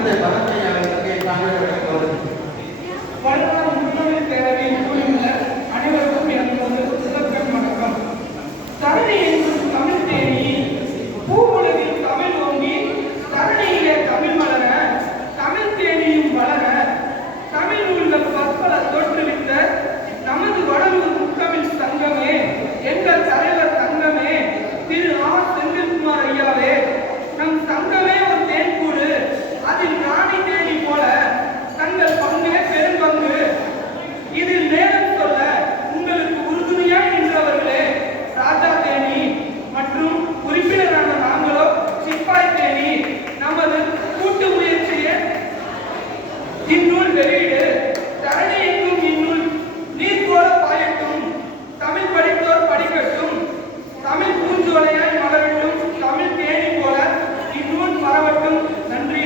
அடுத்த பதத்தை அவர்களுக்கு தாங்கள் வளர்ந்த முத்தமிழ் பேரவையின் குழுவினர் அனைவருக்கும் எனது சிறப்பின் வணக்கம். தரணி என்னும் தமிழ் தேனி பூ உலகில் தமிழ் ஓங்கி தரணியிலே தமிழ் மலர தமிழ் தேனியும் வளர தமிழ் நூல்கள் பற்பல தோற்றுவித்த நமது வடலூர் முத்தமிழ் சங்கமே, எங்கள் தலைவர் தங்கமே, திரு ஆர் செந்தில்குமார் ஐயாவே, நம் சங்கமே ஒரு தேன்கூடு, அதில் ராணி தேனி போல தங்கள் பங்கே பெரும்பங்கு. இதில் நேரம் சொல்ல உங்களுக்கு உறுதுணையாய் நின்றவர்களே ராஜா தேனி மற்றும் உறுப்பினரான நாங்களோ சிப்பாய் தேனி. நமது கூட்டு முயற்சியை இந்நூல் வெளியீடு தரணி எங்கும் இந்நூல் நீர் போல பாயட்டும், தமிழ் படித்தோர் படிக்கட்டும், தமிழ் பூஞ்சோலையாய் மலரட்டும், தமிழ் தேனி போல இந்நூல் பரவட்டும். நன்றி.